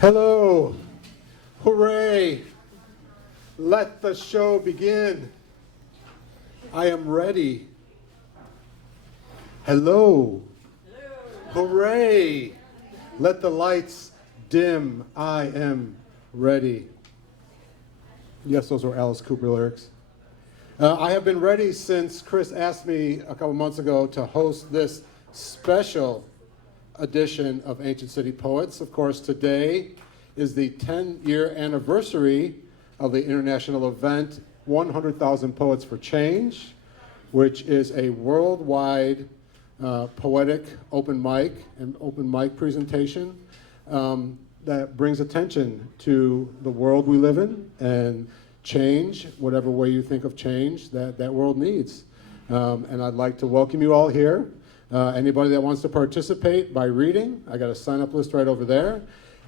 Hello. Hooray. Let the show begin. I am ready. Hello. Hello. Hooray. Let the lights dim. I am ready. Yes, those were Alice Cooper lyrics. I have been ready since Chris asked me a couple months ago to host this special edition of Ancient City Poets. Of course, today is the 10-year anniversary of the international event 100,000 Poets for Change, which is a worldwide poetic open mic presentation that brings attention to the world we live in and change, whatever way you think of change that world needs. And I'd like to welcome you all here. Anybody that wants to participate by reading, I got a sign-up list right over there.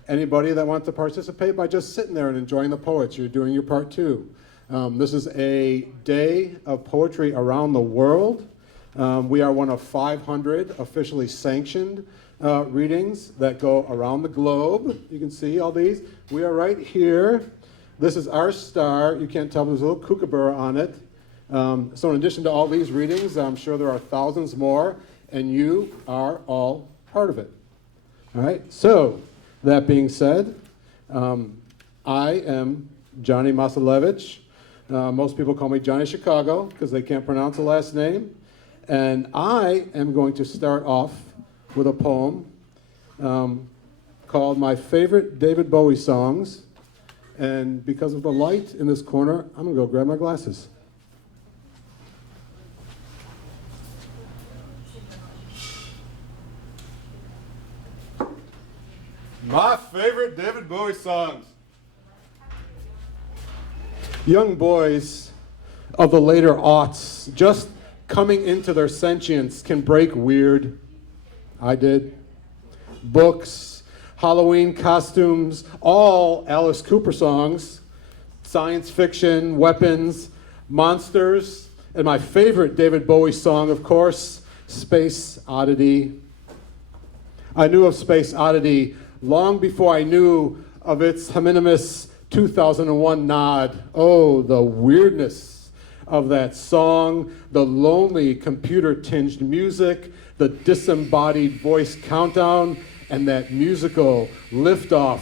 Anybody that wants to participate by just sitting there and enjoying the poets, you're doing your part too. This is a day of poetry around the world. We are one of 500 officially sanctioned readings that go around the globe. You can see all these. We are right here. This is our star. You can't tell, there's a little kookaburra on it. So in addition to all these readings, I'm sure there are thousands more, and you are all part of it. All right, so that being said, I am Johnny Masiulewicz. Most people call me Johnny Chicago because they can't pronounce the last name. And I am going to start off with a poem called My Favorite David Bowie Songs. And because of the light in this corner, I'm going to go grab my glasses. My favorite David Bowie songs. Young boys of the later aughts, just coming into their sentience, can break weird. I did. Books, Halloween costumes, all Alice Cooper songs, science fiction, weapons, monsters, and my favorite David Bowie song, of course, Space Oddity. I knew of Space Oddity long before I knew of its homonymous 2001 nod. Oh, the weirdness of that song, the lonely computer-tinged music, the disembodied voice countdown, and that musical liftoff.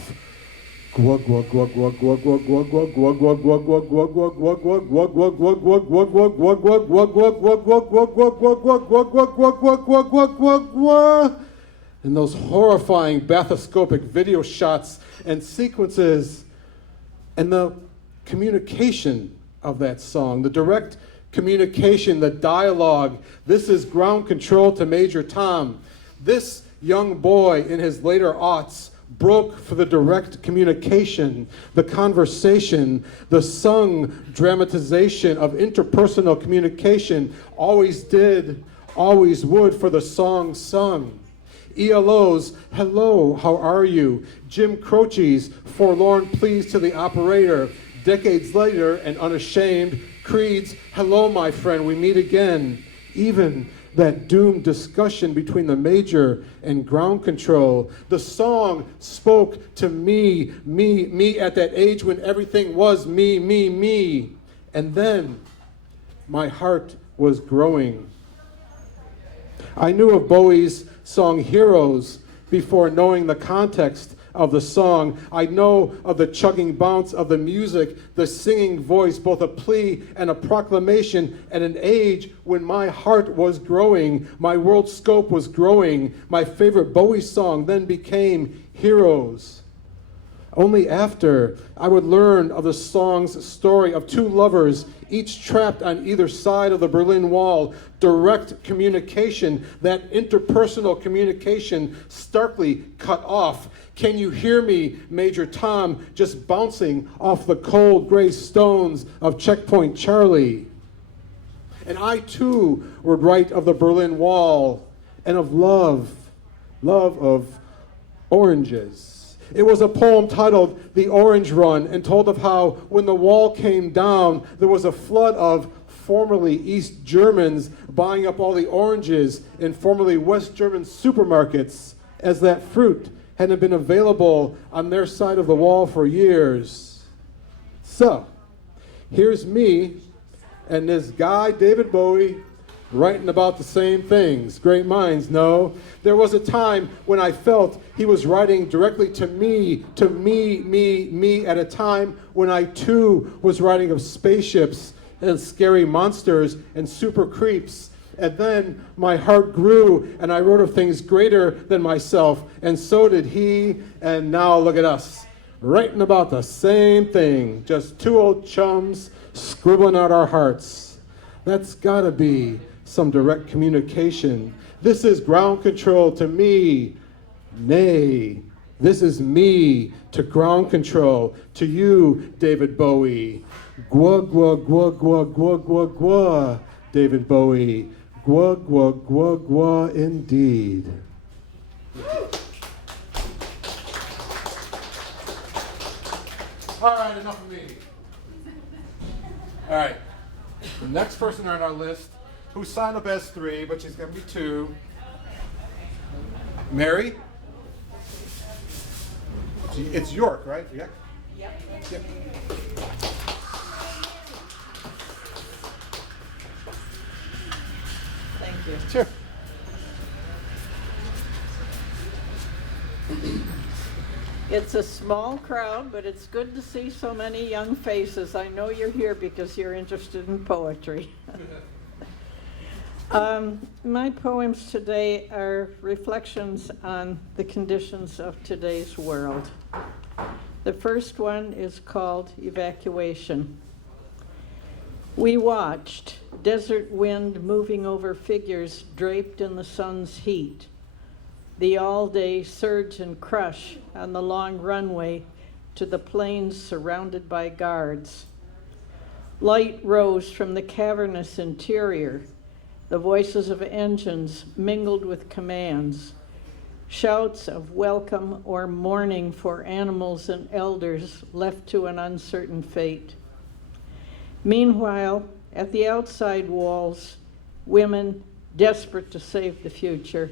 And those horrifying bathoscopic video shots and sequences, and the communication of that song, the direct communication, the dialogue. This is ground control to Major Tom. This young boy in his later aughts broke for the direct communication, the conversation, the sung dramatization of interpersonal communication, always did, always would for the song sung. ELO's Hello, How Are You? Jim Croce's Forlorn Pleas to the Operator. Decades later and unashamed, Creed's Hello, My Friend, We Meet Again. Even that doomed discussion between the major and ground control. The song spoke to me at that age when everything was me. And then my heart was growing. I knew of Bowie's song Heroes before knowing the context of the song. I know of the chugging bounce of the music, the singing voice, both a plea and a proclamation at an age when my heart was growing, my world scope was growing. My favorite Bowie song then became Heroes. Only after I would learn of the song's story of two lovers, each trapped on either side of the Berlin Wall, direct communication, that interpersonal communication starkly cut off. Can you hear me, Major Tom, just bouncing off the cold gray stones of Checkpoint Charlie? And I too would write of the Berlin Wall and of love of oranges. It was a poem titled The Orange Run and told of how when the wall came down, there was a flood of formerly East Germans buying up all the oranges in formerly West German supermarkets as that fruit hadn't been available on their side of the wall for years. So, here's me and this guy, David Bowie, writing about the same things. Great minds, no. There was a time when I felt he was writing directly to me, me, at a time when I too was writing of spaceships and scary monsters and super creeps. And then my heart grew and I wrote of things greater than myself, and so did he, and now look at us, writing about the same thing, just two old chums scribbling out our hearts. That's gotta be some direct communication. This is ground control to me. Nay, this is me to ground control to you, David Bowie. Gwa, gwa, gwa, gwa, gwa, gwa, gwa, David Bowie. Gwa, gwa, gwa, gwa, indeed. All right, enough of me. All right, the next person on our list, who signed up as 3, but she's gonna be 2. Mary? It's York, right? Yeah. Yep. Thank you. Sure. It's a small crowd, but it's good to see so many young faces. I know you're here because you're interested in poetry. My poems today are reflections on the conditions of today's world. The first one is called Evacuation. We watched desert wind moving over figures draped in the sun's heat, the all-day surge and crush on the long runway to the plains surrounded by guards. Light rose from the cavernous interior. The voices of engines mingled with commands, shouts of welcome or mourning for animals and elders left to an uncertain fate. Meanwhile, at the outside walls, women, desperate to save the future,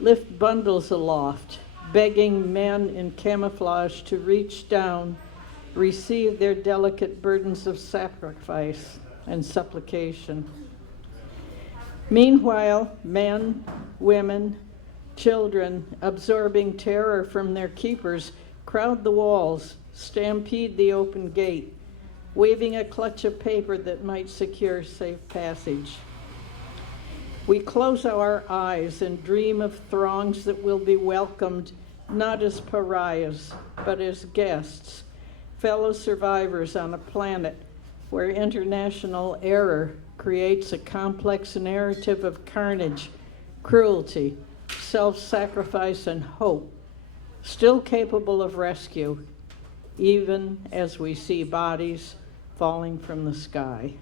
lift bundles aloft, begging men in camouflage to reach down, receive their delicate burdens of sacrifice and supplication. Meanwhile, men, women, children, absorbing terror from their keepers, crowd the walls, stampede the open gate, waving a clutch of paper that might secure safe passage. We close our eyes and dream of throngs that will be welcomed not as pariahs, but as guests, fellow survivors on a planet where international error creates a complex narrative of carnage, cruelty, self-sacrifice, and hope, still capable of rescue, even as we see bodies falling from the sky.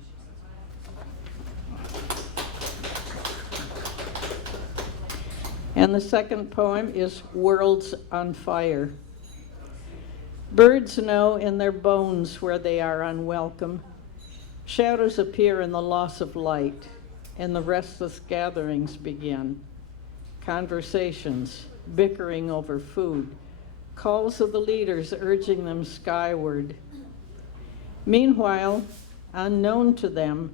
And the second poem is Worlds on Fire. Birds know in their bones where they are unwelcome. Shadows appear in the loss of light, and the restless gatherings begin. Conversations, bickering over food, calls of the leaders urging them skyward. Meanwhile, unknown to them,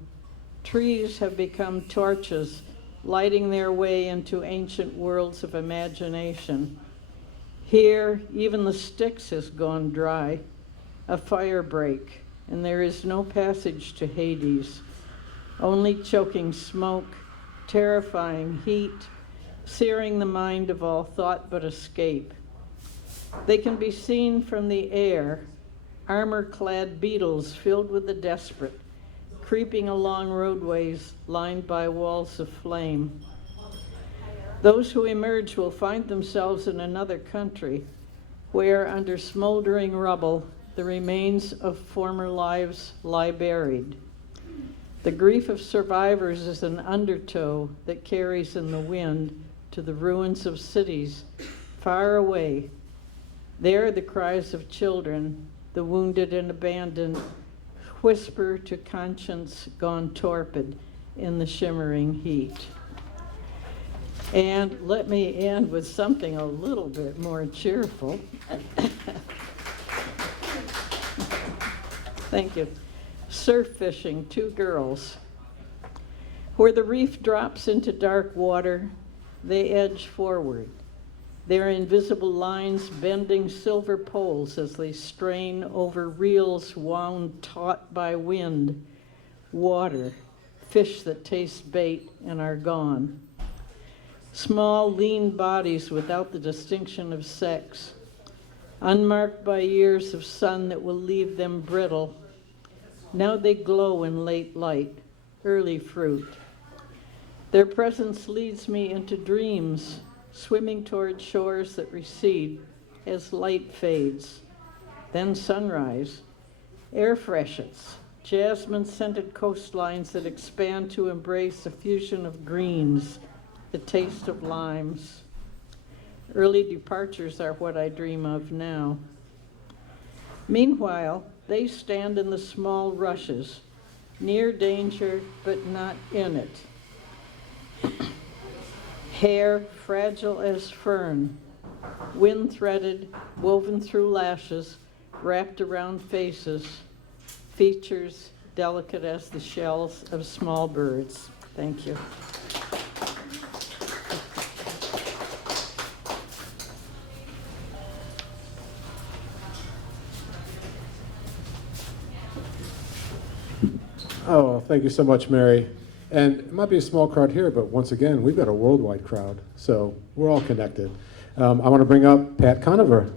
trees have become torches, lighting their way into ancient worlds of imagination. Here, even the Styx has gone dry, a fire break, and there is no passage to Hades, only choking smoke, terrifying heat, searing the mind of all thought but escape. They can be seen from the air, armor-clad beetles filled with the desperate, creeping along roadways lined by walls of flame. Those who emerge will find themselves in another country where, under smoldering rubble, the remains of former lives lie buried. The grief of survivors is an undertow that carries in the wind to the ruins of cities far away. There the cries of children, the wounded and abandoned, whisper to conscience gone torpid in the shimmering heat. And let me end with something a little bit more cheerful. Thank you. Surf fishing, two girls. Where the reef drops into dark water, they edge forward, their invisible lines bending silver poles as they strain over reels wound taut by wind, water, fish that taste bait and are gone. Small, lean bodies without the distinction of sex, unmarked by years of sun that will leave them brittle. Now they glow in late light, early fruit. Their presence leads me into dreams, swimming toward shores that recede as light fades. Then sunrise, air freshets, jasmine-scented coastlines that expand to embrace a fusion of greens, the taste of limes. Early departures are what I dream of now. Meanwhile, they stand in the small rushes, near danger but not in it. Hair fragile as fern, wind-threaded, woven through lashes, wrapped around faces, features delicate as the shells of small birds. Thank you. Oh, thank you so much, Mary. And it might be a small crowd here, but once again, we've got a worldwide crowd, so we're all connected. I want to bring up Pat Conover.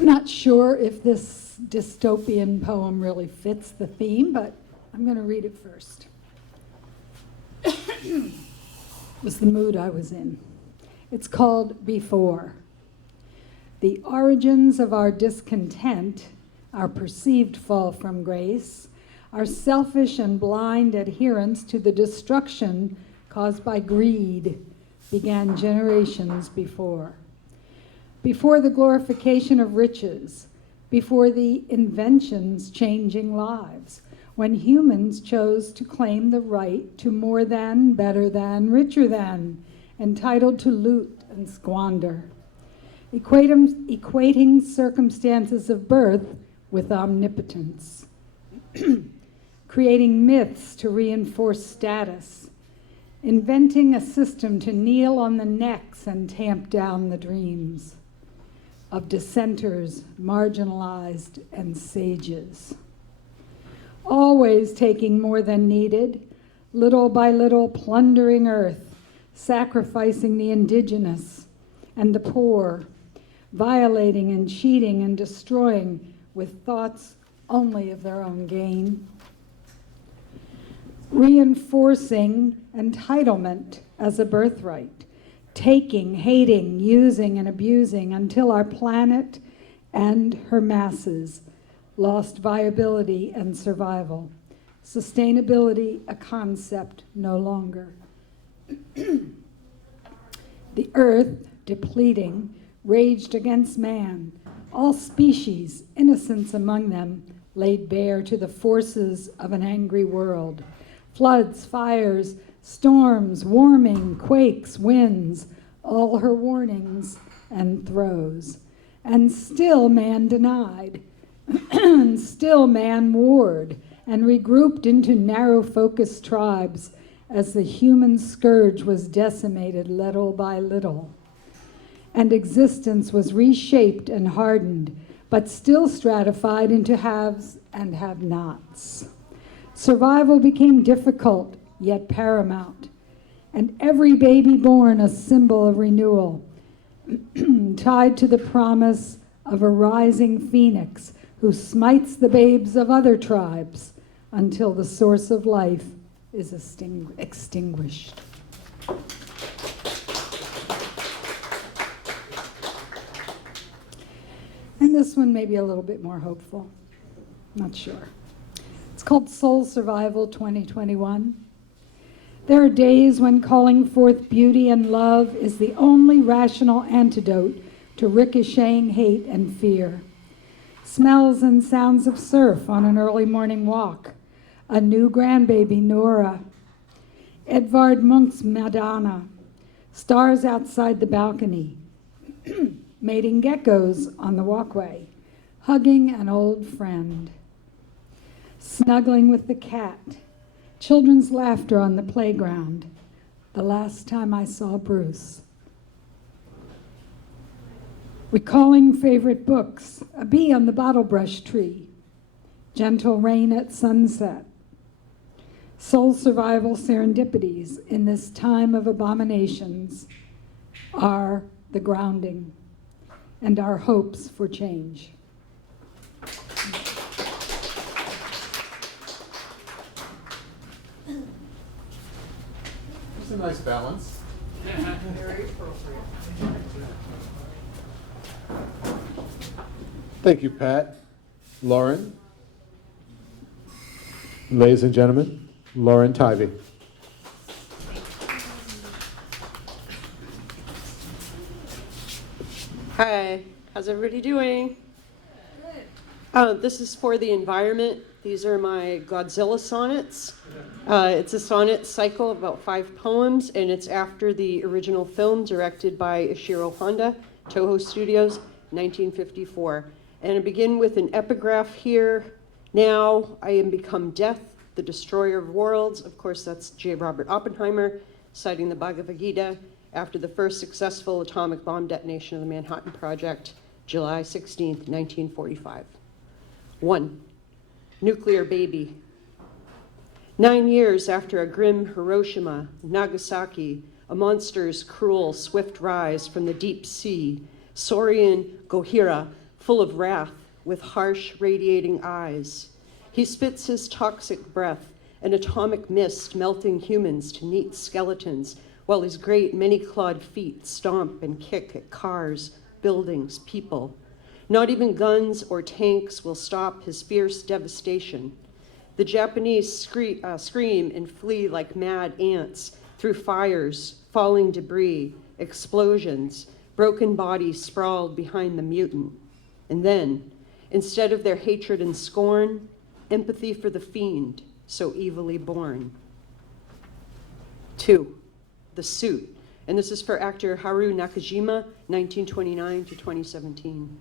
Not sure if this dystopian poem really fits the theme, but I'm going to read it first. It was the mood I was in. It's called Before. The origins of our discontent, our perceived fall from grace, our selfish and blind adherence to the destruction caused by greed began generations before. Before the glorification of riches, before the inventions changing lives, when humans chose to claim the right to more than, better than, richer than, entitled to loot and squander, equating circumstances of birth with omnipotence, creating myths to reinforce status, inventing a system to kneel on the necks and tamp down the dreams of dissenters, marginalized, and sages. Always taking more than needed, little by little plundering earth, sacrificing the indigenous and the poor, violating and cheating and destroying with thoughts only of their own gain. Reinforcing entitlement as a birthright, taking, hating, using, and abusing until our planet and her masses lost viability and survival. Sustainability, a concept no longer. The earth, depleting, raged against man. All species, innocents among them, laid bare to the forces of an angry world. Floods, fires, storms, warming, quakes, winds, all her warnings and throes. And still man denied, and still man warred, and regrouped into narrow-focused tribes as the human scourge was decimated little by little. And existence was reshaped and hardened, but still stratified into haves and have-nots. Survival became difficult, yet paramount, and every baby born a symbol of renewal, tied to the promise of a rising phoenix who smites the babes of other tribes until the source of life is extinguished. And this one may be a little bit more hopeful. Not sure. It's called Soul Survival 2021. There are days when calling forth beauty and love is the only rational antidote to ricocheting hate and fear. Smells and sounds of surf on an early morning walk, a new grandbaby Nora, Edvard Munch's Madonna, stars outside the balcony, mating geckos on the walkway, hugging an old friend, snuggling with the cat, children's laughter on the playground, the last time I saw Bruce. Recalling favorite books, a bee on the bottlebrush tree, gentle rain at sunset, soul survival serendipities in this time of abominations are the grounding and our hopes for change. It's a nice balance. Very appropriate. Thank you, Pat. Lauren. Ladies and gentlemen, Lauren Tivey. Hi, how's everybody doing? Good. This is for the environment. These are my Godzilla sonnets. It's a sonnet cycle of about 5 poems, and it's after the original film directed by Ishiro Honda, Toho Studios, 1954. And I begin with an epigraph here. Now I am become death, the destroyer of worlds. Of course, that's J. Robert Oppenheimer, citing the Bhagavad Gita after the first successful atomic bomb detonation of the Manhattan Project, July 16th, 1945. 1. Nuclear baby. 9 years after a grim Hiroshima, Nagasaki, a monster's cruel, swift rise from the deep sea, saurian Gohira, full of wrath, with harsh, radiating eyes. He spits his toxic breath, an atomic mist melting humans to neat skeletons, while his great many-clawed feet stomp and kick at cars, buildings, people. Not even guns or tanks will stop his fierce devastation. The Japanese scream and flee like mad ants through fires, falling debris, explosions, broken bodies sprawled behind the mutant. And then, instead of their hatred and scorn, empathy for the fiend, so evilly born. 2. The Suit. And this is for actor Haru Nakajima, 1929 to 2017.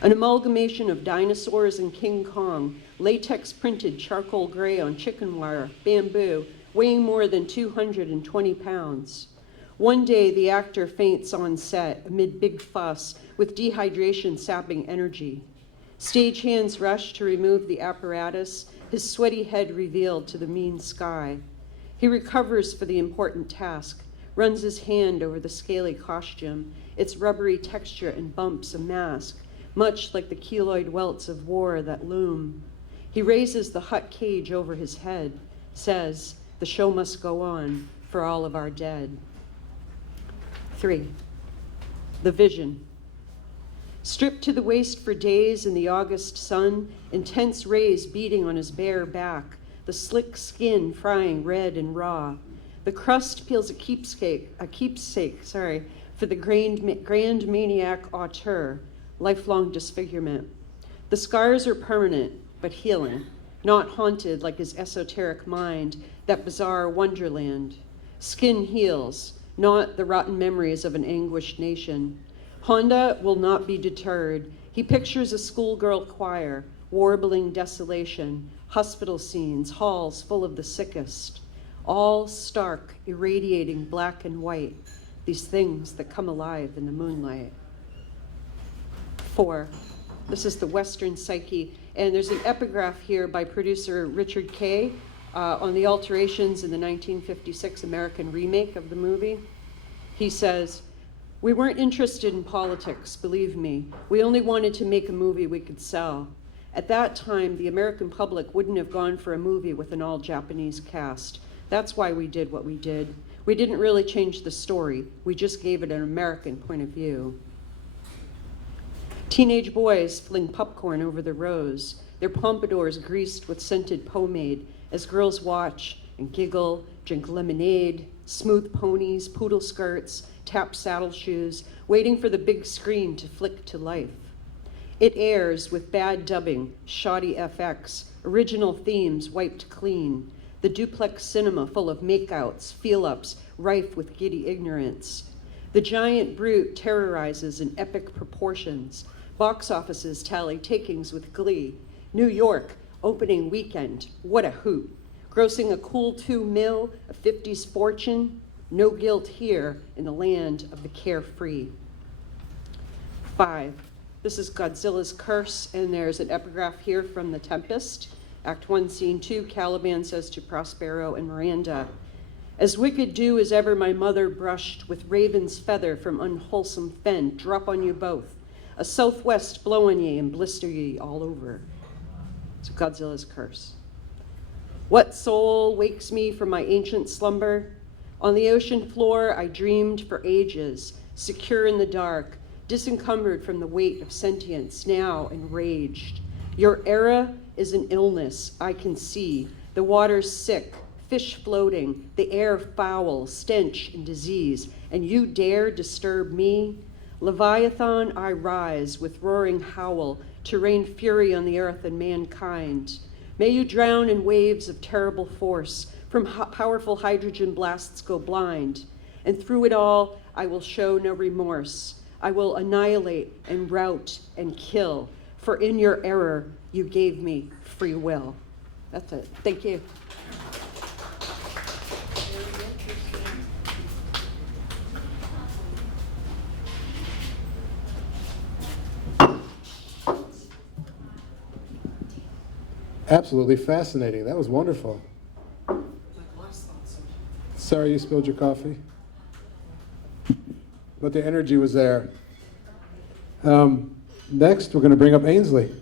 An amalgamation of dinosaurs and King Kong, latex printed charcoal gray on chicken wire, bamboo, weighing more than 220 pounds. One day, the actor faints on set amid big fuss with dehydration sapping energy. Stagehands rush to remove the apparatus, his sweaty head revealed to the mean sky. He recovers for the important task, runs his hand over the scaly costume, its rubbery texture and bumps a mask, much like the keloid welts of war that loom. He raises the hut cage over his head, says, "The show must go on for all of our dead." 3. The Vision. Stripped to the waist for days in the August sun, intense rays beating on his bare back, the slick skin frying red and raw. The crust peels a keepsake, for the grand maniac auteur, lifelong disfigurement. The scars are permanent, but healing, not haunted like his esoteric mind, that bizarre wonderland. Skin heals, not the rotten memories of an anguished nation. Honda will not be deterred. He pictures a schoolgirl choir, warbling desolation, hospital scenes, halls full of the sickest, all stark, irradiating black and white, these things that come alive in the moonlight. 4. This is the Western Psyche, and there's an epigraph here by producer Richard Kay on the alterations in the 1956 American remake of the movie. He says, "We weren't interested in politics, believe me. We only wanted to make a movie we could sell. At that time, the American public wouldn't have gone for a movie with an all-Japanese cast. That's why we did what we did. We didn't really change the story. We just gave it an American point of view." Teenage boys fling popcorn over the rows, their pompadours greased with scented pomade, as girls watch and giggle, drink lemonade, smooth ponies, poodle skirts, tap saddle shoes, waiting for the big screen to flick to life. It airs with bad dubbing, shoddy FX, original themes wiped clean, the duplex cinema full of makeouts, feel-ups, rife with giddy ignorance. The giant brute terrorizes in epic proportions. Box offices tally takings with glee. New York, opening weekend, what a hoot. Grossing a cool $2 million, a 50s fortune, no guilt here in the land of the carefree. 5. This is Godzilla's curse, and there's an epigraph here from The Tempest. Act 1, Scene 2, Caliban says to Prospero and Miranda, "As wicked dew as ever my mother brushed with raven's feather from unwholesome fen, drop on you both. A southwest blow on ye and blister ye all over." So Godzilla's curse. What soul wakes me from my ancient slumber? On the ocean floor I dreamed for ages, secure in the dark, disencumbered from the weight of sentience, now enraged. Your era is an illness, I can see. The water's sick, fish floating, the air foul, stench and disease, and you dare disturb me? Leviathan, I rise with roaring howl to rain fury on the earth and mankind. May you drown in waves of terrible force, from powerful hydrogen blasts go blind, and through it all I will show no remorse. I will annihilate and rout and kill, for in your error you gave me free will. That's it. Thank you. Absolutely fascinating. That was wonderful. Sorry you spilled your coffee. But the energy was there. Next, we're going to bring up Ainsley.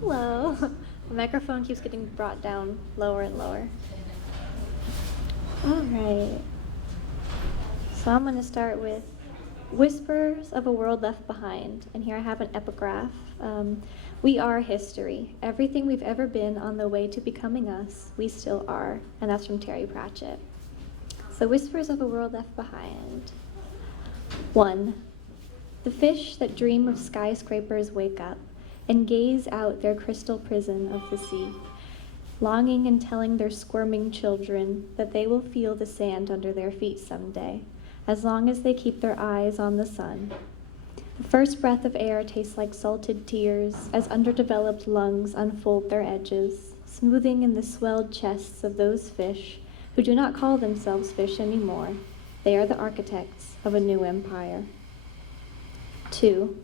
Hello. The microphone keeps getting brought down lower and lower. All right. So I'm going to start with Whispers of a World Left Behind. And here I have an epigraph. We are history. Everything we've ever been on the way to becoming us, we still are. And that's from Terry Pratchett. So Whispers of a World Left Behind. 1. The fish that dream of skyscrapers wake up and gaze out their crystal prison of the sea, longing and telling their squirming children that they will feel the sand under their feet someday, as long as they keep their eyes on the sun. The first breath of air tastes like salted tears as underdeveloped lungs unfold their edges, smoothing in the swelled chests of those fish who do not call themselves fish anymore. They are the architects of a new empire. 2.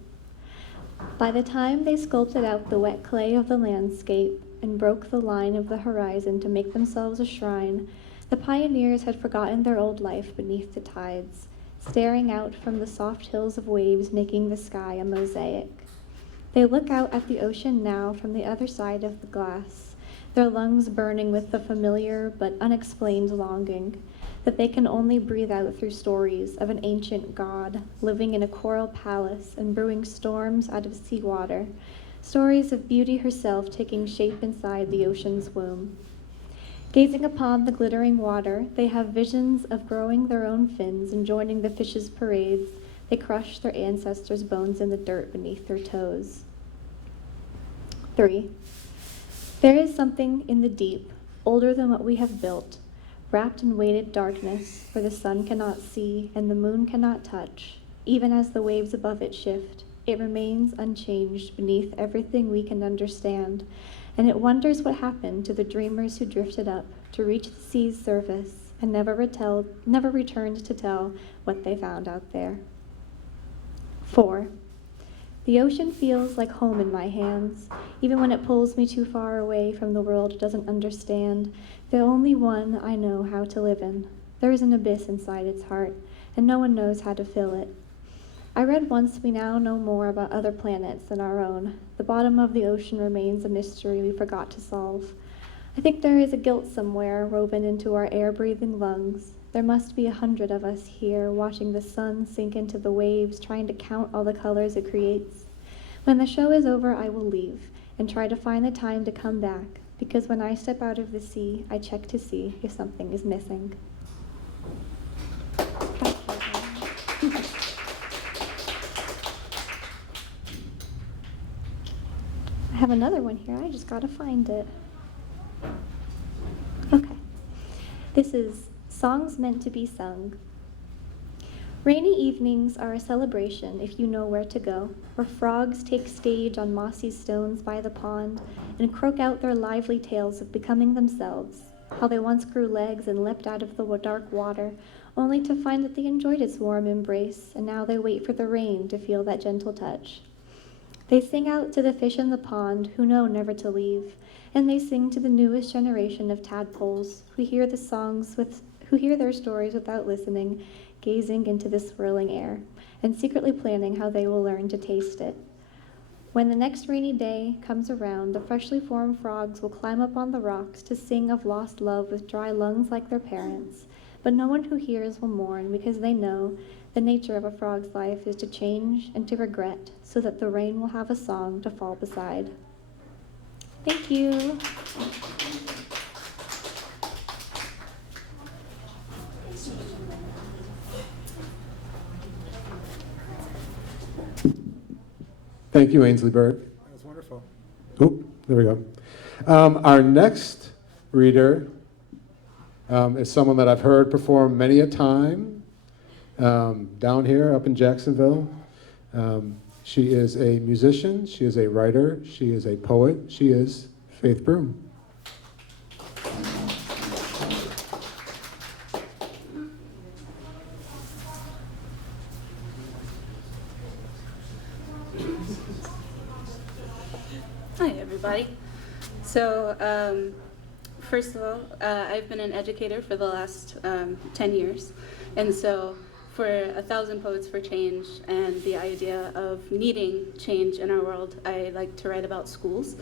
By the time they sculpted out the wet clay of the landscape and broke the line of the horizon to make themselves a shrine, the pioneers had forgotten their old life beneath the tides, staring out from the soft hills of waves making the sky a mosaic. They look out at the ocean now from the other side of the glass, their lungs burning with the familiar but unexplained longing that they can only breathe out through stories of an ancient god living in a coral palace and brewing storms out of seawater, stories of beauty herself taking shape inside the ocean's womb. Gazing upon the glittering water, they have visions of growing their own fins and joining the fishes' parades. They crush their ancestors' bones in the dirt beneath their toes. 3. There is something in the deep, older than what we have built, wrapped in weighted darkness, where the sun cannot see and the moon cannot touch. Even as the waves above it shift, it remains unchanged beneath everything we can understand, and it wonders what happened to the dreamers who drifted up to reach the sea's surface and never returned to tell what they found out there. 4. The ocean feels like home in my hands, even when it pulls me too far away from the world it doesn't understand, the only one I know how to live in. There is an abyss inside its heart, and no one knows how to fill it. I read once we now know more about other planets than our own. The bottom of the ocean remains a mystery we forgot to solve. I think there is a guilt somewhere woven into our air-breathing lungs. There must be 100 of us here, watching the sun sink into the waves, trying to count all the colors it creates. When the show is over, I will leave and try to find the time to come back, because when I step out of the sea, I check to see if something is missing. I have another one here. I just gotta find it. Okay. This is Songs Meant to Be Sung. Rainy evenings are a celebration if you know where to go, where frogs take stage on mossy stones by the pond and croak out their lively tales of becoming themselves, how they once grew legs and leapt out of the dark water, only to find that they enjoyed its warm embrace, and now they wait for the rain to feel that gentle touch. They sing out to the fish in the pond who know never to leave, and they sing to the newest generation of tadpoles who hear their stories without listening, gazing into the swirling air, and secretly planning how they will learn to taste it. When the next rainy day comes around, the freshly formed frogs will climb up on the rocks to sing of lost love with dry lungs like their parents, but no one who hears will mourn because they know the nature of a frog's life is to change and to regret, so that the rain will have a song to fall beside. Thank you. Thank you, Ainsley Berg. That was wonderful. Oop, there we go. Our next reader is someone that I've heard perform many a time down here up in Jacksonville. She is a musician, she is a writer, she is a poet, she is Faith Broom. Hi, everybody. So, first of all, I've been an educator for the last 10 years. And so, for 1,000 Poets for Change and the idea of needing change in our world, I like to write about schools.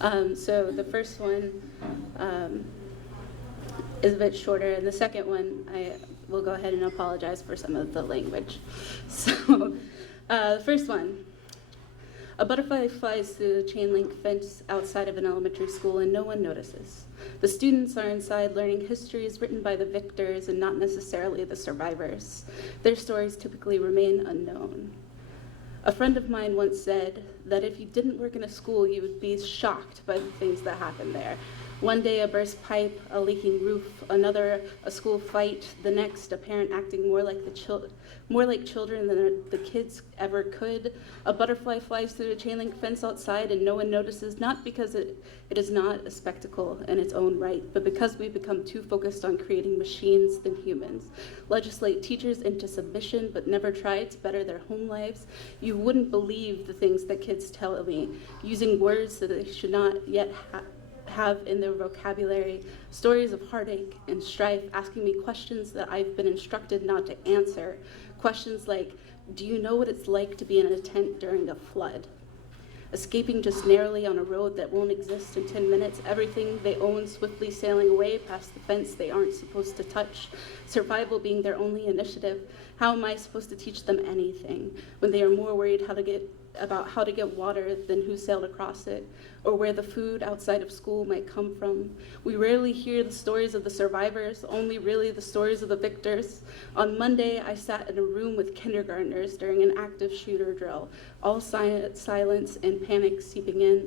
So, the first one is a bit shorter, and the second one, I will go ahead and apologize for some of the language. So, the first one. A butterfly flies through the chain link fence outside of an elementary school and no one notices. The students are inside learning histories written by the victors and not necessarily the survivors. Their stories typically remain unknown. A friend of mine once said that if you didn't work in a school, you would be shocked by the things that happen there. One day a burst pipe, a leaking roof, another a school fight, the next a parent acting more like children than the kids ever could. A butterfly flies through a chain link fence outside and no one notices, not because it is not a spectacle in its own right, but because we've become too focused on creating machines than humans. Legislate teachers into submission but never try to better their home lives. You wouldn't believe the things that kids tell me, using words that they should not yet have in their vocabulary, stories of heartache and strife, asking me questions that I've been instructed not to answer. Questions like, do you know what it's like to be in a tent during a flood? Escaping just narrowly on a road that won't exist in 10 minutes, everything they own swiftly sailing away past the fence they aren't supposed to touch, survival being their only initiative. How am I supposed to teach them anything when they are more worried about how to get water than who sailed across it, or where the food outside of school might come from? We rarely hear the stories of the survivors, only really the stories of the victors. On Monday, I sat in a room with kindergartners during an active shooter drill, all silence and panic seeping in.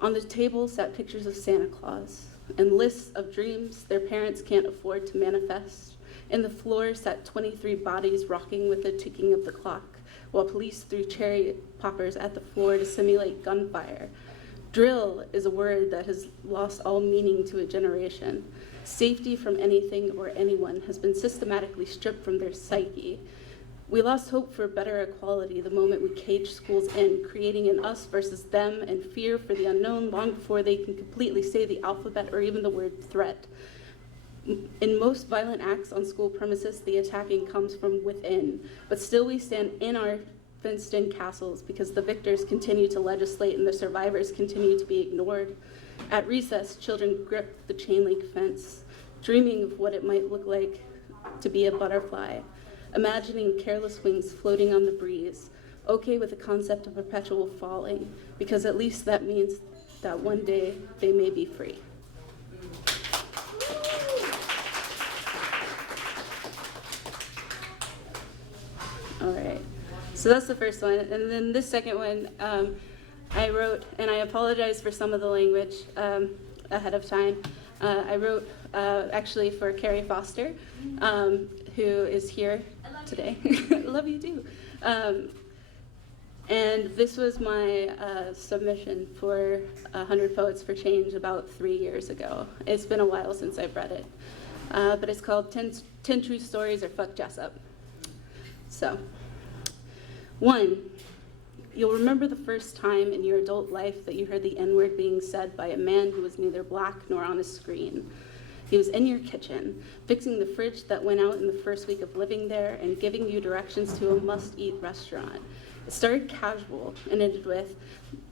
On the table sat pictures of Santa Claus and lists of dreams their parents can't afford to manifest. In the floor sat 23 bodies rocking with the ticking of the clock, while police threw cherry poppers at the floor to simulate gunfire. Drill is a word that has lost all meaning to a generation. Safety from anything or anyone has been systematically stripped from their psyche. We lost hope for better equality the moment we caged schools in, creating an us versus them and fear for the unknown long before they can completely say the alphabet or even the word threat. In most violent acts on school premises, the attacking comes from within, but still we stand in our fenced-in castles because the victors continue to legislate and the survivors continue to be ignored. At recess, children grip the chain link fence, dreaming of what it might look like to be a butterfly, imagining careless wings floating on the breeze, okay with the concept of perpetual falling, because at least that means that one day they may be free. All right, so that's the first one. And then this second one, I wrote, and I apologize for some of the language ahead of time. I wrote actually for Carrie Foster, who is here today. I love you too. And this was my submission for 100 Poets for Change about 3 years ago. It's been a while since I've read it. But it's called 10 True Stories or Fuck Jessup. So, 1, you'll remember the first time in your adult life that you heard the N-word being said by a man who was neither black nor on a screen. He was in your kitchen, fixing the fridge that went out in the first week of living there and giving you directions to a must-eat restaurant. It started casual and ended with,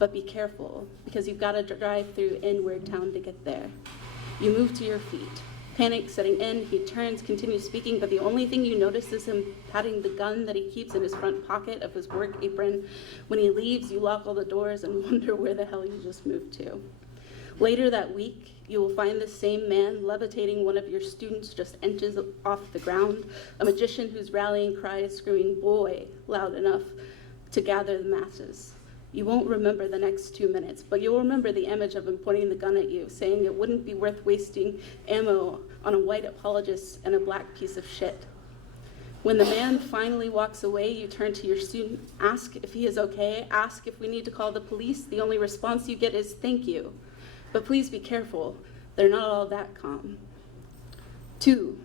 but be careful, because you've got to drive through N-word town to get there. You move to your feet. Panic setting in, he turns, continues speaking, but the only thing you notice is him patting the gun that he keeps in his front pocket of his work apron. When he leaves, you lock all the doors and wonder where the hell you just moved to. Later that week, you will find the same man levitating one of your students just inches off the ground, a magician whose rallying cry is screaming "boy" loud enough to gather the masses. You won't remember the next 2 minutes, but you'll remember the image of him pointing the gun at you, saying it wouldn't be worth wasting ammo on a white apologist and a black piece of shit. When the man finally walks away, you turn to your student, ask if he is okay, ask if we need to call the police. The only response you get is "thank you." But please be careful, they're not all that calm. 2,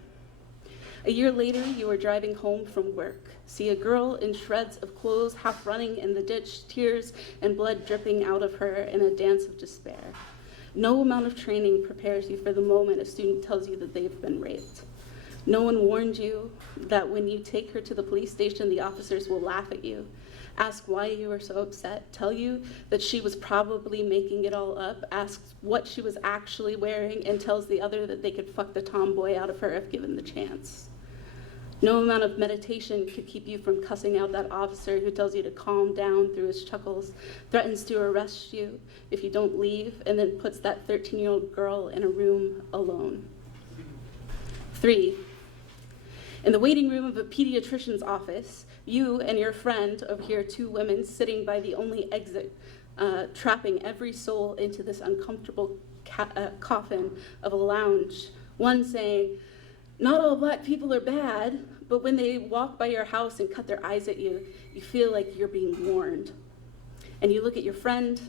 a year later, you are driving home from work. See a girl in shreds of clothes, half running in the ditch, tears and blood dripping out of her in a dance of despair. No amount of training prepares you for the moment a student tells you that they've been raped. No one warned you that when you take her to the police station, the officers will laugh at you, ask why you were so upset, tell you that she was probably making it all up, asks what she was actually wearing, and tells the other that they could fuck the tomboy out of her if given the chance. No amount of meditation could keep you from cussing out that officer who tells you to calm down through his chuckles, threatens to arrest you if you don't leave, and then puts that 13-year-old girl in a room alone. 3, in the waiting room of a pediatrician's office, you and your friend over here, 2 women sitting by the only exit, trapping every soul into this uncomfortable coffin of a lounge. One saying, "Not all black people are bad," but when they walk by your house and cut their eyes at you, you feel like you're being warned. And you look at your friend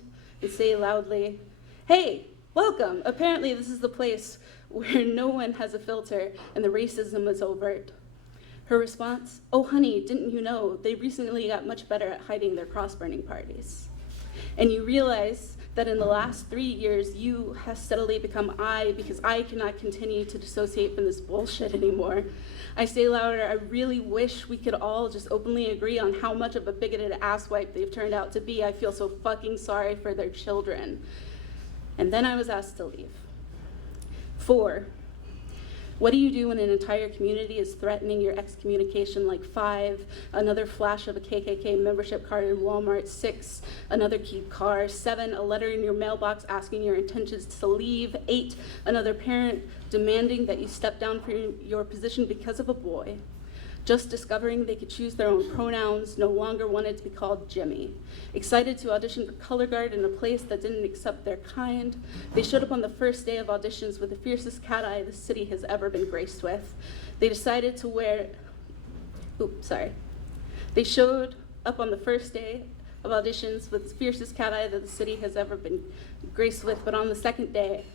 and say loudly, "Hey, welcome. Apparently this is the place where no one has a filter and the racism is overt." Her response, "Oh honey, didn't you know, they recently got much better at hiding their cross-burning parties." And you realize that in the last 3 years, you have steadily become I, because I cannot continue to dissociate from this bullshit anymore. I say louder, I really wish we could all just openly agree on how much of a bigoted asswipe they've turned out to be. I feel so fucking sorry for their children. And then I was asked to leave. 4, what do you do when an entire community is threatening your excommunication? Like 5, another flash of a KKK membership card in Walmart. 6, another keyed car. 7, a letter in your mailbox asking your intentions to leave. 8, another parent demanding that you step down from your position because of a boy. Just discovering they could choose their own pronouns, no longer wanted to be called Jimmy. Excited to audition for Color Guard in a place that didn't accept their kind. They showed up on the first day of auditions with the fiercest cat eye the city has ever been graced with. They decided to wear, They showed up on the first day of auditions with the fiercest cat eye that the city has ever been graced with, but on the second day,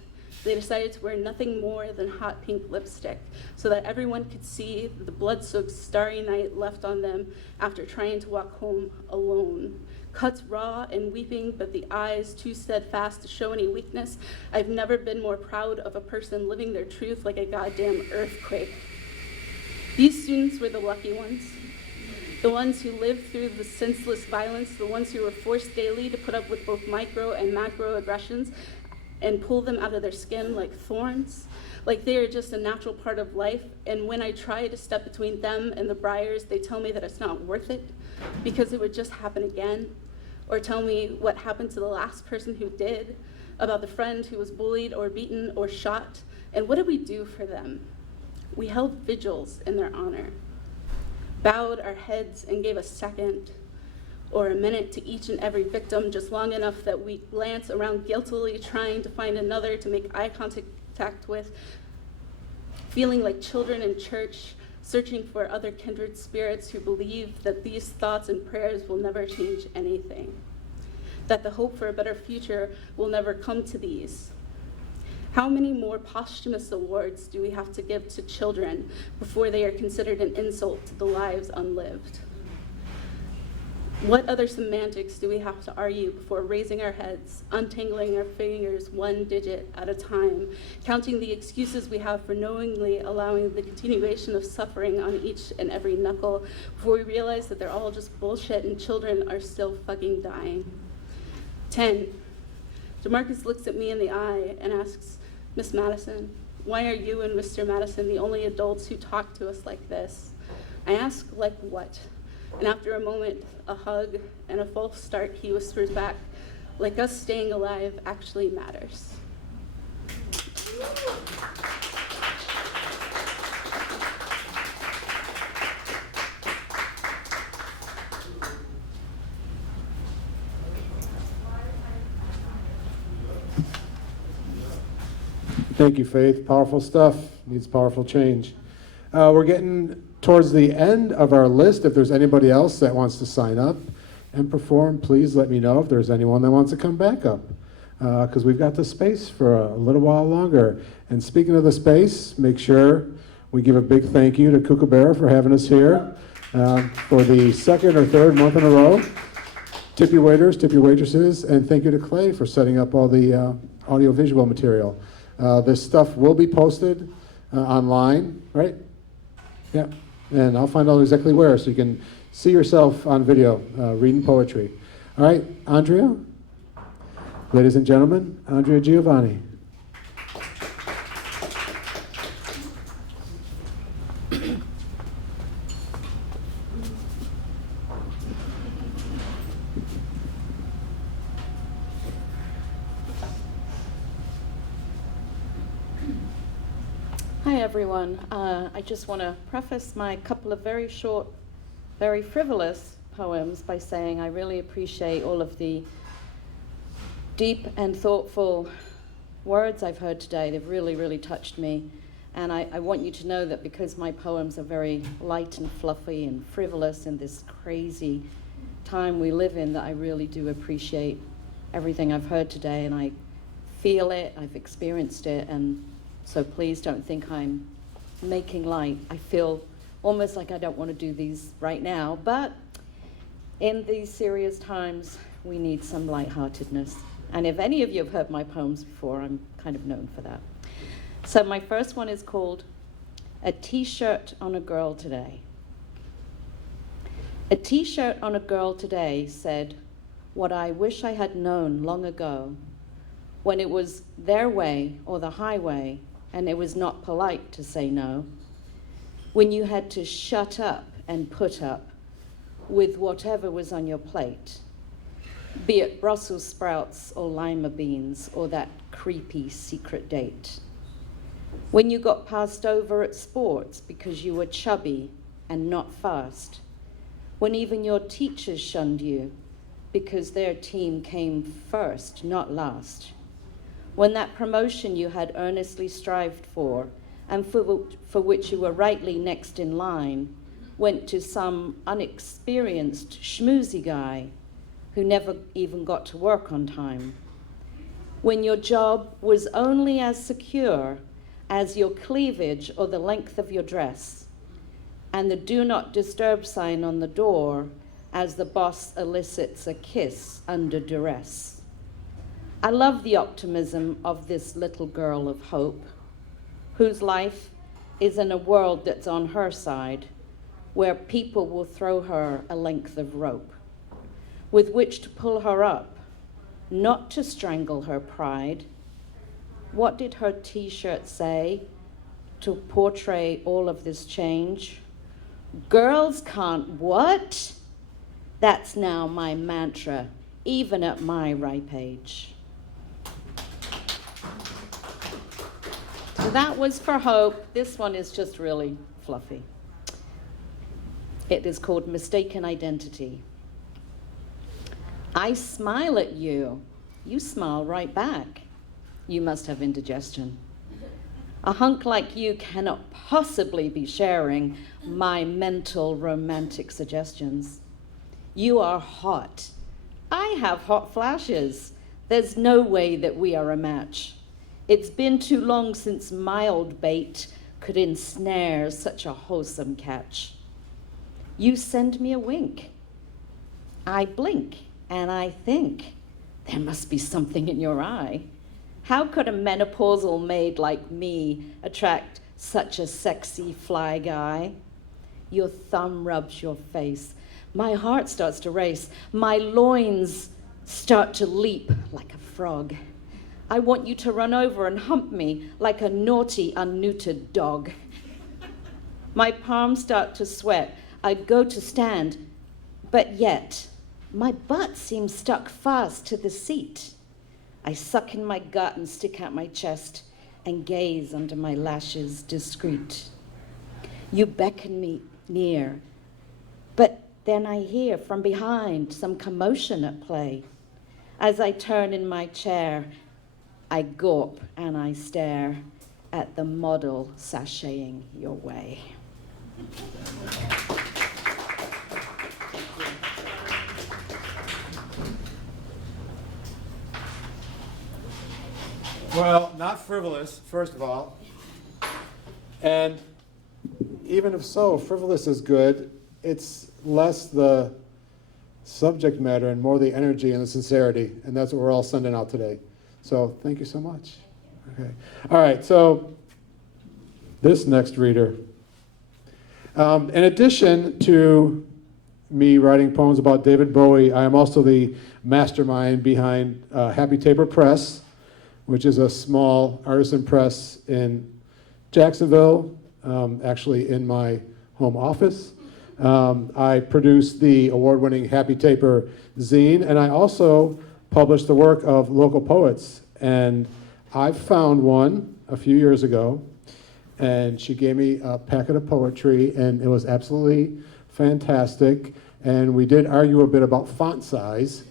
they decided to wear nothing more than hot pink lipstick so that everyone could see the blood-soaked starry night left on them after trying to walk home alone. Cuts raw and weeping, but the eyes too steadfast to show any weakness. I've never been more proud of a person living their truth like a goddamn earthquake. These students were the lucky ones. The ones who lived through the senseless violence, the ones who were forced daily to put up with both micro and macro aggressions and pull them out of their skin like thorns, like they are just a natural part of life. And when I try to step between them and the briars, they tell me that it's not worth it because it would just happen again, or tell me what happened to the last person who did, about the friend who was bullied or beaten or shot. And what did we do for them? We held vigils in their honor, bowed our heads and gave a second or a minute to each and every victim, just long enough that we glance around guiltily, trying to find another to make eye contact with, feeling like children in church, searching for other kindred spirits who believe that these thoughts and prayers will never change anything, that the hope for a better future will never come to these. How many more posthumous awards do we have to give to children before they are considered an insult to the lives unlived? What other semantics do we have to argue before raising our heads, untangling our fingers one digit at a time, counting the excuses we have for knowingly allowing the continuation of suffering on each and every knuckle before we realize that they're all just bullshit and children are still fucking dying? 10. DeMarcus looks at me in the eye and asks, Miss Madison, why are you and Mr. Madison the only adults who talk to us like this? I ask, like what? And after a moment, a hug, and a false start, he whispers back, like us staying alive actually matters. Thank you, Faith. Powerful stuff. Needs powerful change. We're getting towards the end of our list. If there's anybody else that wants to sign up and perform, please let me know if there's anyone that wants to come back up, because we've got the space for a little while longer. And speaking of the space, make sure we give a big thank you to Kookaburra for having us here for the second or third month in a row. Tip your waiters, tip your waitresses, and thank you to Clay for setting up all the audio-visual material. This stuff will be posted online, right? Yeah, and I'll find out exactly where so you can see yourself on video reading poetry. All right, Andrea? Ladies and gentlemen, Andrea Giovanni. Hi, everyone. I just want to preface my couple of very short, very frivolous poems by saying I really appreciate all of the deep and thoughtful words I've heard today. They've really, really touched me. And I want you to know that because my poems are very light and fluffy and frivolous in this crazy time we live in, that I really do appreciate everything I've heard today. And I feel it, I've experienced it, and so please don't think I'm making light. I feel almost like I don't want to do these right now, but in these serious times, we need some lightheartedness. And if any of you have heard my poems before, I'm kind of known for that. So my first one is called A T-Shirt on a Girl Today. A T-shirt on a girl today said, what I wish I had known long ago, when it was their way or the highway, and it was not polite to say no, when you had to shut up and put up with whatever was on your plate, be it Brussels sprouts or lima beans or that creepy secret date. When you got passed over at sports because you were chubby and not fast. When even your teachers shunned you because their team came first, not last. When that promotion you had earnestly strived for, and for which you were rightly next in line, went to some unexperienced schmoozy guy who never even got to work on time. When your job was only as secure as your cleavage or the length of your dress, and the do not disturb sign on the door as the boss elicits a kiss under duress. I love the optimism of this little girl of hope, whose life is in a world that's on her side, where people will throw her a length of rope, with which to pull her up, not to strangle her pride, What did her t-shirt say to portray all of this change? Girls can't what? That's now my mantra, even at my ripe age. So that was for Hope. This one is just really fluffy. It is called Mistaken Identity. I smile at you. You smile right back. You must have indigestion. A hunk like you cannot possibly be sharing my mental romantic suggestions. You are hot. I have hot flashes. There's no way that we are a match. It's been too long since mild bait could ensnare such a wholesome catch. You send me a wink. I blink and I think there must be something in your eye. How could a menopausal maid like me attract such a sexy fly guy? Your thumb rubs your face. My heart starts to race. My loins start to leap like a frog. I want you to run over and hump me like a naughty, unneutered dog. My palms start to sweat. I go to stand, but yet my butt seems stuck fast to the seat. I suck in my gut and stick out my chest and gaze under my lashes discreet. You beckon me near, but then I hear from behind some commotion at play. As I turn in my chair, I gawp and I stare at the model sashaying your way. Well, not frivolous, first of all. And even if so, frivolous is good. It's less the subject matter and more the energy and the sincerity. And that's what we're all sending out today. So thank you so much. Okay. All right, so this next reader. In addition to me writing poems about David Bowie, I am also the mastermind behind Happy Taper Press, which is a small artisan press in Jacksonville, actually in my home office. I produce the award-winning Happy Taper zine, and I also publish the work of local poets. And I found one a few years ago, and she gave me a packet of poetry, and it was absolutely fantastic. And we did argue a bit about font size.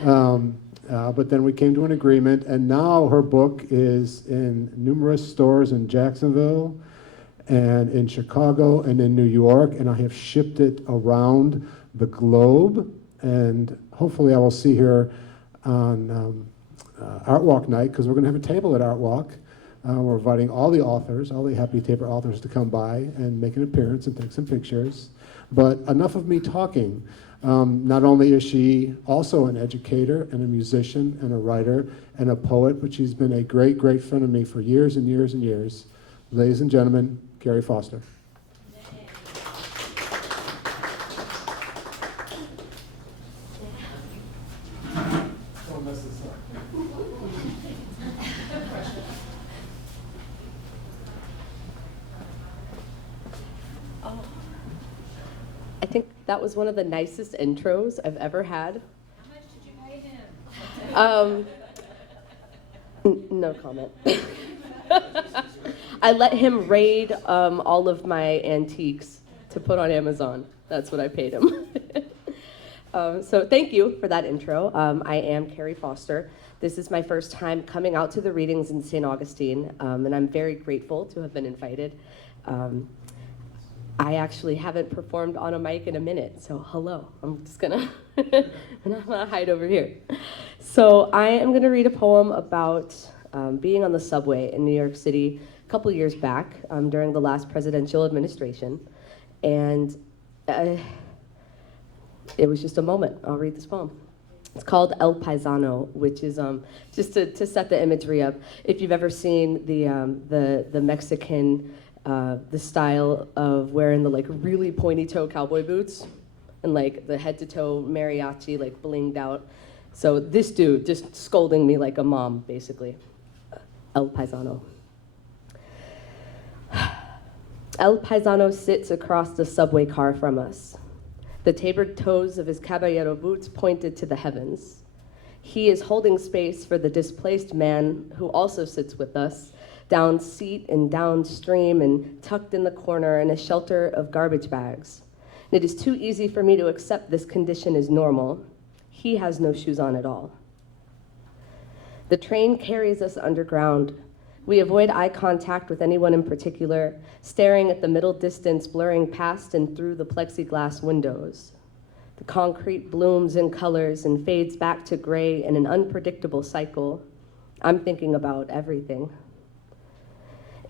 But then we came to an agreement, and now her book is in numerous stores in Jacksonville and in Chicago and in New York, and I have shipped it around the globe, and hopefully I will see her on Art Walk night, because we're going to have a table at Art Walk. We're inviting all the authors, all the Happy Taper authors, to come by and make an appearance and take some pictures. But enough of me talking. Not only is she also an educator and a musician and a writer and a poet, but she's been a great, great friend of me for years and years and years. Ladies and gentlemen, Carrie Foster. Don't mess this up. I think that was one of the nicest intros I've ever had. How much did you pay him? No comment. I let him raid all of my antiques to put on Amazon. That's what I paid him. So thank you for that intro. I am Carrie Foster. This is my first time coming out to the readings in St. Augustine, and I'm very grateful to have been invited. I actually haven't performed on a mic in a minute, so hello. I'm just gonna, I'm gonna hide over here. So I am gonna read a poem about being on the subway in New York City a couple years back during the last presidential administration. And it was just a moment. I'll read this poem. It's called El Paisano, which is just to set the imagery up. If you've ever seen the Mexican, the style of wearing the like really pointy toe cowboy boots and like the head to toe mariachi like blinged out. So this dude just scolding me like a mom, basically. El Paisano. El Paisano sits across the subway car from us. The tapered toes of his caballero boots pointed to the heavens. He is holding space for the displaced man who also sits with us, down seat and downstream and tucked in the corner in a shelter of garbage bags. It is too easy for me to accept this condition as normal. He has no shoes on at all. The train carries us underground. We avoid eye contact with anyone in particular, staring at the middle distance blurring past and through the plexiglass windows. The concrete blooms in colors and fades back to gray in an unpredictable cycle. I'm thinking about everything.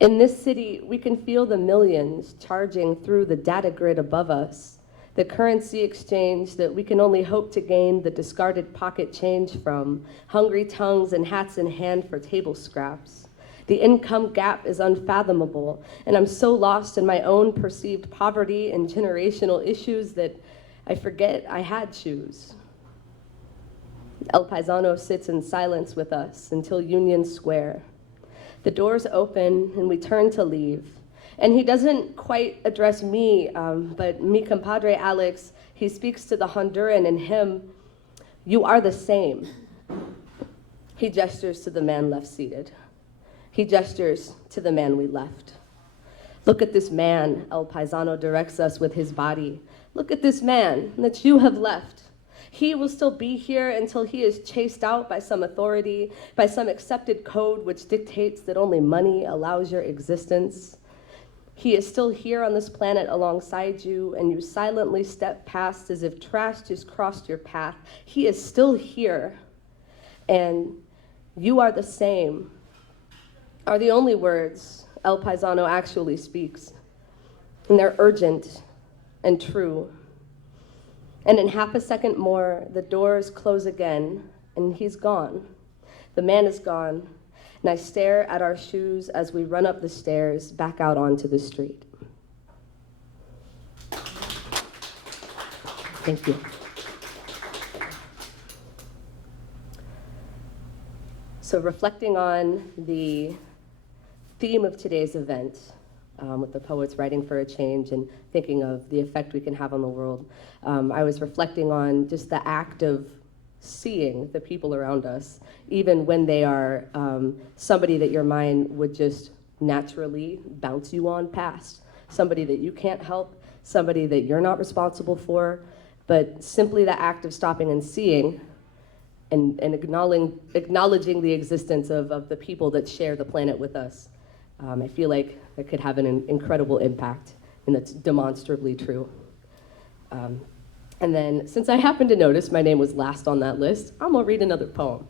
In this city, we can feel the millions charging through the data grid above us, the currency exchange that we can only hope to gain the discarded pocket change from, hungry tongues and hats in hand for table scraps. The income gap is unfathomable, and I'm so lost in my own perceived poverty and generational issues that I forget I had shoes. El Paisano sits in silence with us until Union Square. The doors open and we turn to leave. And he doesn't quite address me, but mi compadre Alex, he speaks to the Honduran in him. You are the same. He gestures to the man left seated. He gestures to the man we left. Look at this man, El Paisano directs us with his body. Look at this man that you have left. He will still be here until he is chased out by some authority, by some accepted code which dictates that only money allows your existence. He is still here on this planet alongside you, and you silently step past as if trash just crossed your path. He is still here, and you are the same, are the only words El Paisano actually speaks. And they're urgent and true. And in half a second more, the doors close again, and he's gone. The man is gone, and I stare at our shoes as we run up the stairs back out onto the street. Thank you. So reflecting on the theme of today's event, with the poets writing for a change and thinking of the effect we can have on the world, I was reflecting on just the act of seeing the people around us, even when they are somebody that your mind would just naturally bounce you on past, somebody that you can't help, somebody that you're not responsible for, but simply the act of stopping and seeing and acknowledging the existence of the people that share the planet with us. I feel like that could have an incredible impact, and that's demonstrably true. And then, since I happened to notice my name was last on that list, I'm gonna read another poem.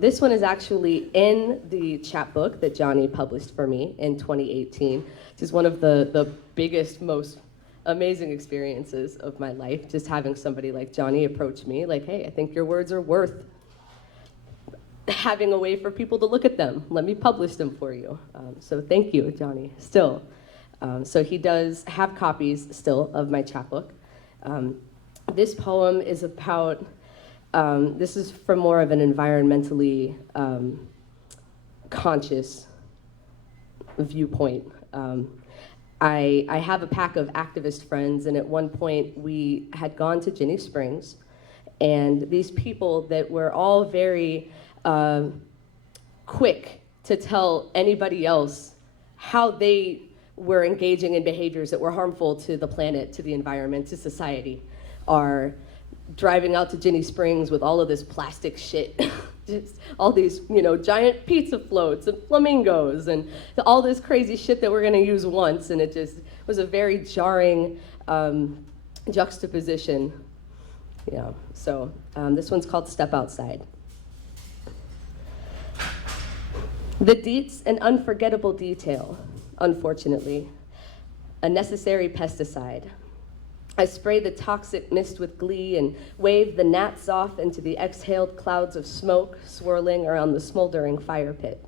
This one is actually in the chapbook that Johnny published for me in 2018. This is one of the biggest, most amazing experiences of my life, just having somebody like Johnny approach me like, hey, I think your words are worth having a way for people to look at them. Let me publish them for you. So thank you, Johnny, still. So he does have copies still of my chapbook. This poem is about, this is from more of an environmentally conscious viewpoint. I have a pack of activist friends, and at one point we had gone to Ginny Springs, and these people that were all very quick to tell anybody else how they were engaging in behaviors that were harmful to the planet, to the environment, to society, are driving out to Ginny Springs with all of this plastic shit. Just all these, giant pizza floats and flamingos and all this crazy shit that we're gonna use once, and it just was a very jarring juxtaposition. So this one's called Step Outside. The deets, an unforgettable detail, unfortunately, a necessary pesticide. I spray the toxic mist with glee and wave the gnats off into the exhaled clouds of smoke swirling around the smoldering fire pit.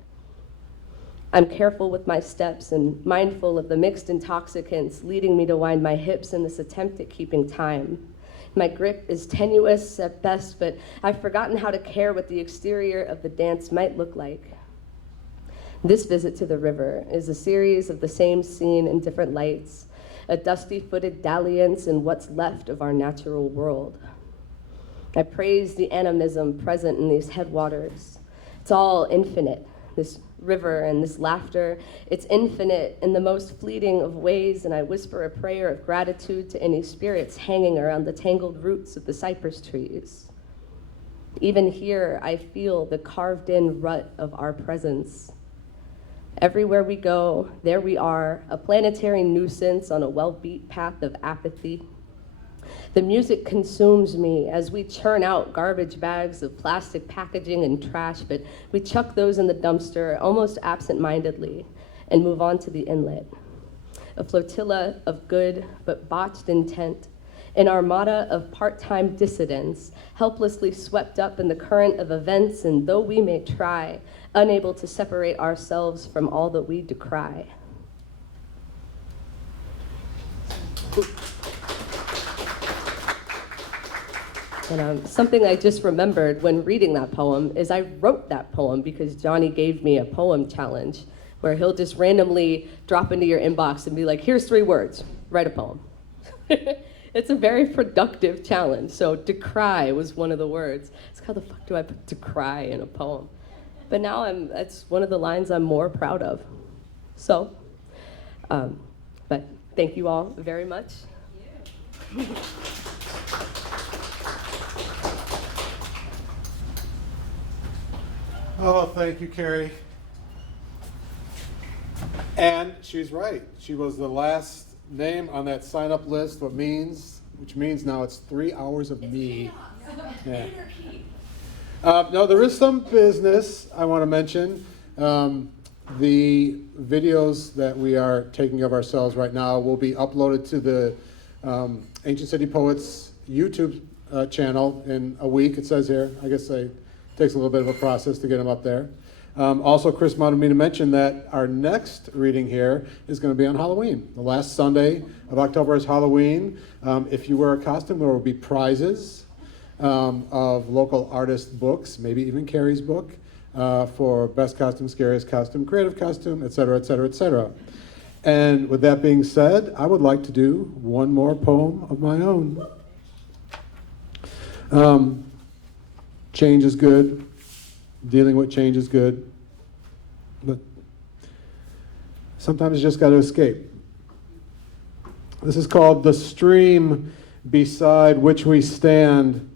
I'm careful with my steps and mindful of the mixed intoxicants leading me to wind my hips in this attempt at keeping time. My grip is tenuous at best, but I've forgotten how to care what the exterior of the dance might look like. This visit to the river is a series of the same scene in different lights, a dusty-footed dalliance in what's left of our natural world. I praise the animism present in these headwaters. It's all infinite, this river and this laughter. It's infinite in the most fleeting of ways, and I whisper a prayer of gratitude to any spirits hanging around the tangled roots of the cypress trees. Even here, I feel the carved-in rut of our presence. Everywhere we go, there we are, a planetary nuisance on a well-beat path of apathy. The music consumes me as we churn out garbage bags of plastic packaging and trash, but we chuck those in the dumpster almost absent-mindedly and move on to the inlet. A flotilla of good but botched intent, an armada of part-time dissidents, helplessly swept up in the current of events, and though we may try, unable to separate ourselves from all that we decry. And something I just remembered when reading that poem is I wrote that poem because Johnny gave me a poem challenge where he'll just randomly drop into your inbox and be like, here's 3 words, write a poem. It's a very productive challenge. So decry was one of the words. It's how the fuck do I put decry in a poem? But now it's one of the lines I'm more proud of. So, but thank you all very much. Yeah. Oh, thank you, Carrie. And she's right. She was the last name on that sign-up list, which means now it's 3 hours of me. Yeah. No, there is some business I want to mention. The videos that we are taking of ourselves right now will be uploaded to the Ancient City Poets YouTube channel in a week, it says here. I guess it takes a little bit of a process to get them up there. Also, Chris wanted me to mention that our next reading here is going to be on Halloween. The last Sunday of October is Halloween. If you wear a costume, there will be prizes of local artist books, maybe even Carrie's book, for best costume, scariest costume, creative costume, et cetera, et cetera, et cetera. And with that being said, I would like to do one more poem of my own. Change is good. Dealing with change is good. But sometimes you just got to escape. This is called The Stream Beside Which We Stand,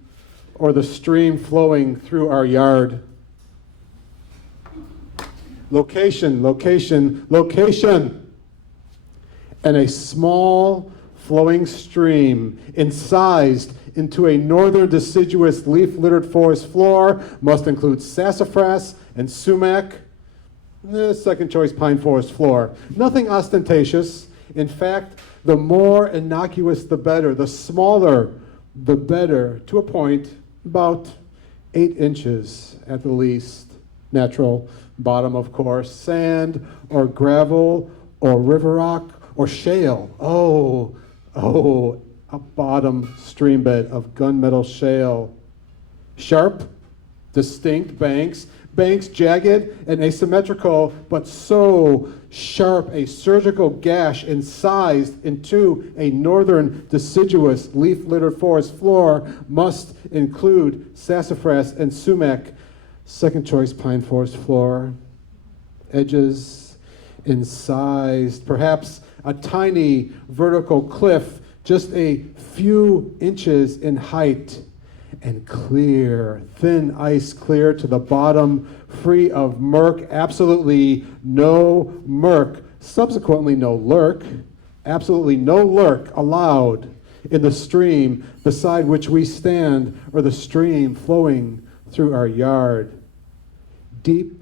or the stream flowing through our yard. Location, location, location. And a small flowing stream incised into a northern deciduous leaf-littered forest floor must include sassafras and sumac, second choice pine forest floor. Nothing ostentatious. In fact, the more innocuous the better, the smaller the better, to a point about 8 inches at the least. Natural bottom, of course, sand or gravel or river rock or shale. Oh, a bottom stream bed of gunmetal shale. Sharp, distinct banks jagged and asymmetrical, but so sharp a surgical gash incised into a northern deciduous leaf-littered forest floor must include sassafras and sumac, second choice pine forest floor. Edges incised, perhaps a tiny vertical cliff just a few inches in height, and clear, thin ice clear to the bottom, free of murk, absolutely no murk, subsequently no lurk, absolutely no lurk allowed in the stream beside which we stand, or the stream flowing through our yard. Deep,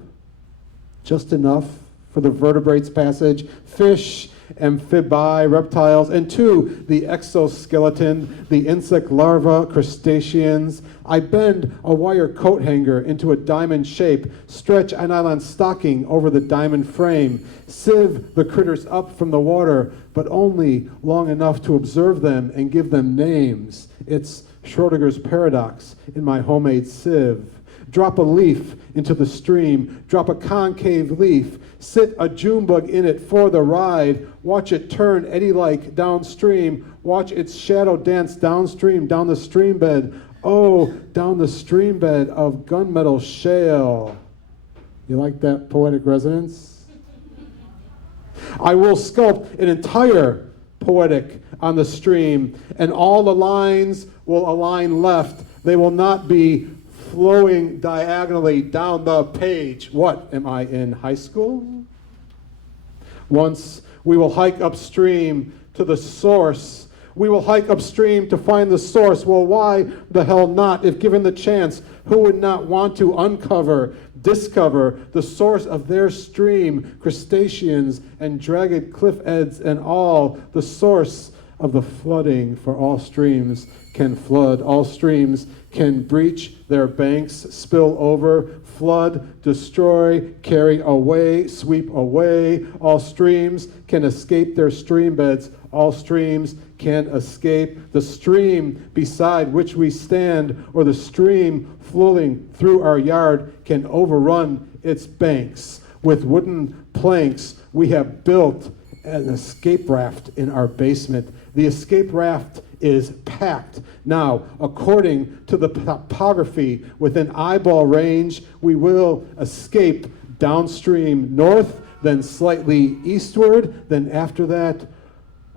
just enough for the vertebrates' passage, fish, amphibi, reptiles, and 2, the exoskeleton, the insect larva, crustaceans. I bend a wire coat hanger into a diamond shape, stretch a nylon stocking over the diamond frame, sieve the critters up from the water, but only long enough to observe them and give them names. It's Schrodinger's paradox in my homemade sieve. Drop a leaf into the stream. Drop a concave leaf. Sit a June bug in it for the ride. Watch it turn eddy-like downstream. Watch its shadow dance downstream, down the stream bed. Oh, down the stream bed of gunmetal shale. You like that poetic resonance? I will sculpt an entire poetic on the stream, and all the lines will align left. They will not be flowing diagonally down the page. What, am I in high school? Once we will hike upstream to the source. We will hike upstream to find the source. Well, why the hell not? If given the chance, who would not want to discover the source of their stream, crustaceans and jagged cliff edges and all, the source of the flooding, for all streams can flood. All streams can breach their banks, spill over, flood, destroy, carry away, sweep away. All streams can escape their stream beds. All streams can escape the stream beside which we stand, or the stream flowing through our yard can overrun its banks. With wooden planks, we have built an escape raft in our basement. The escape raft is packed. Now, according to the topography within eyeball range, we will escape downstream north, then slightly eastward, then after that,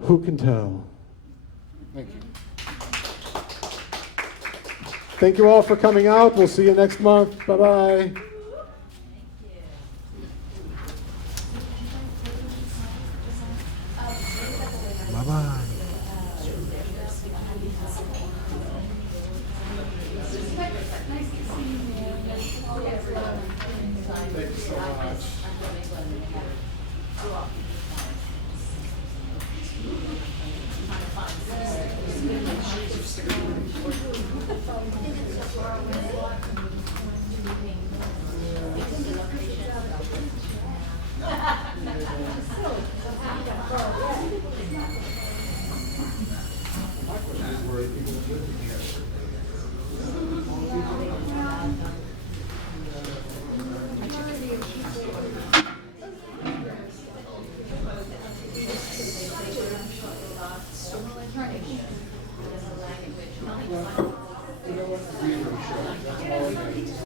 who can tell? Thank you. Thank you all for coming out. We'll see you next month. Bye-bye. Bye-bye. Thank you so much. You know what?